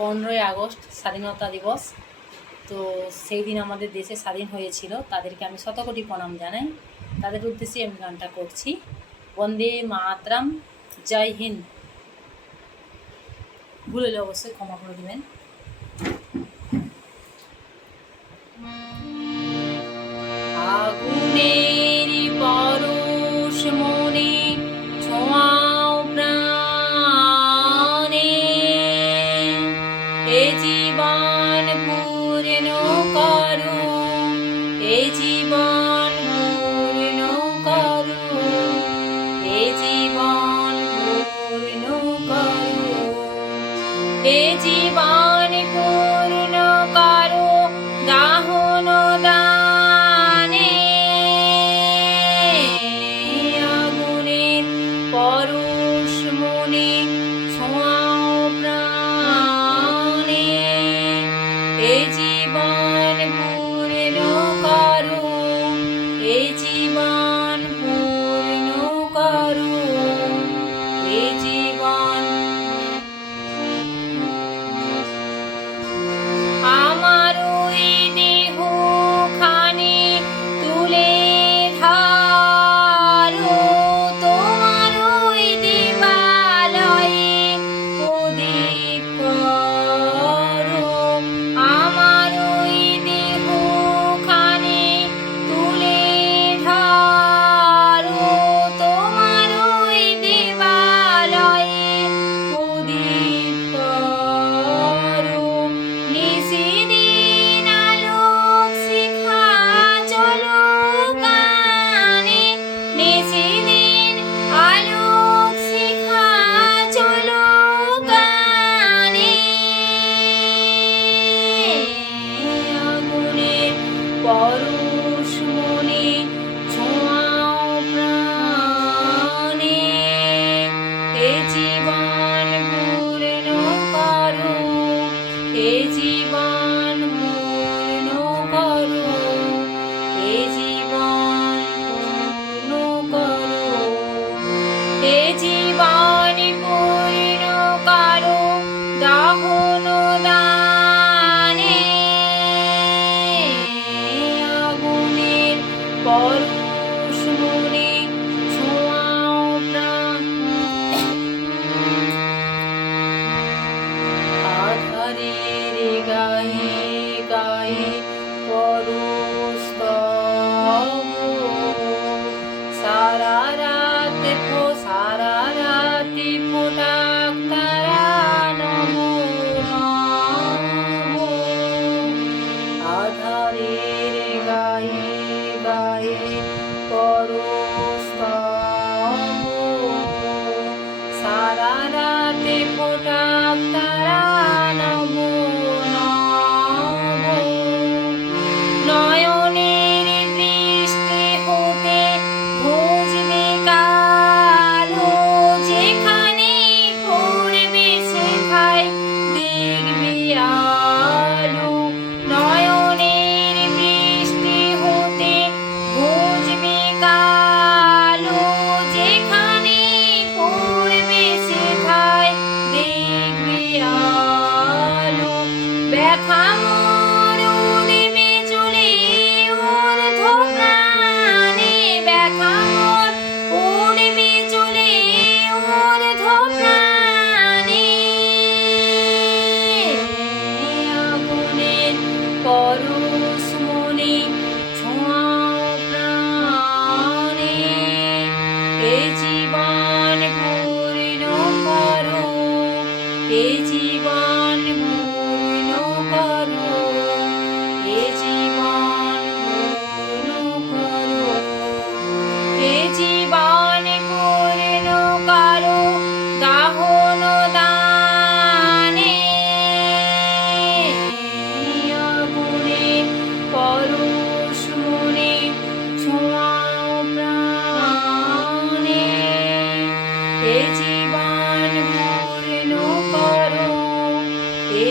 15ই August স্বাধীনতা দিবস। তো সেই দিন আমাদের দেশে স্বাধীন হয়েছিল, তাদেরকে আমি শতকোটি প্রণাম জানাই। তাদের উদ্দেশ্যে আমি গানটা করছি। বন্দে মাতরম, জয় হিন্দ। ভুলে অবশ্যই ক্ষমা করে দেবেন। আগুনের পরশ মনে ছোঁয়াও প্রাণে, এ জীবন পূর্ণ করো, এ জীবন পূর্ণ করো, এ জীবন পূর্ণ করো, এ জীবন পূর্ণ করো দাহন দানে। আগুনের পরশ মনে ছোঁয়াও প্রাণে, এ জীবন পূর্ণ করো, এ জীবন পূর্ণ করো, এ জীবন। আমার ওই দেহ খানি তুলে ধরো, তোমার ওই দেবালয়ে প্রদীপ করো। আমার ওই দেহ খানি তুলে ধরো, তোমার ওই দেবালয়ে প্রদীপ করো। নিশিদিন আলোক শিখা চলো গানে, নিশিদিন আলোক শিখা চলো গানে। আগুনের পরশ মনে ছোঁয়াও প্রাণে, এ জীবন পূর্ণ করো, এ জীবন পূর্ণ করো, এ জীবন পূর্ণ করো, এ জীবন পূর্ণ করো দাহন দানে। আগুনের পরশ মনে ছোঁয়াও প্রাণে, আধারের গায়ে গায়ে পরশ তব, সারা রাতে ফোটাক তারা নব নব। আধারের গায়ে গায়ে পরশ তব, সারা রাতে ফোটাক তারা নব নব। নয়নের বৃষ্টি হতে ঘুচবে কালো, যেখানে পড়বে সেথায় দেখবে আলো। নয়নের বৃষ্টি হতে ঘুচবে কালো, যেখানে পড়বে সেথায় দেখবে আলো। ব্যথা মোর উড়বে চলে ঊর্ধ্ব প্রাণে, ব্যথা মোর উড়বে চলে ঊর্ধ্ব প্রাণে। আগুনের পরশ মনে ছোঁয়াও প্রাণে, এ জীবন পূর্ণ করো, এ জীবন পূর্ণ করো, এ জীবন পূর্ণ করো, এ জীবন পূর্ণ করো দাহন দানে। আগুনের পরশ মনে ছোঁয়াও প্রাণে, এ জীবন পূর্ণ করো, এ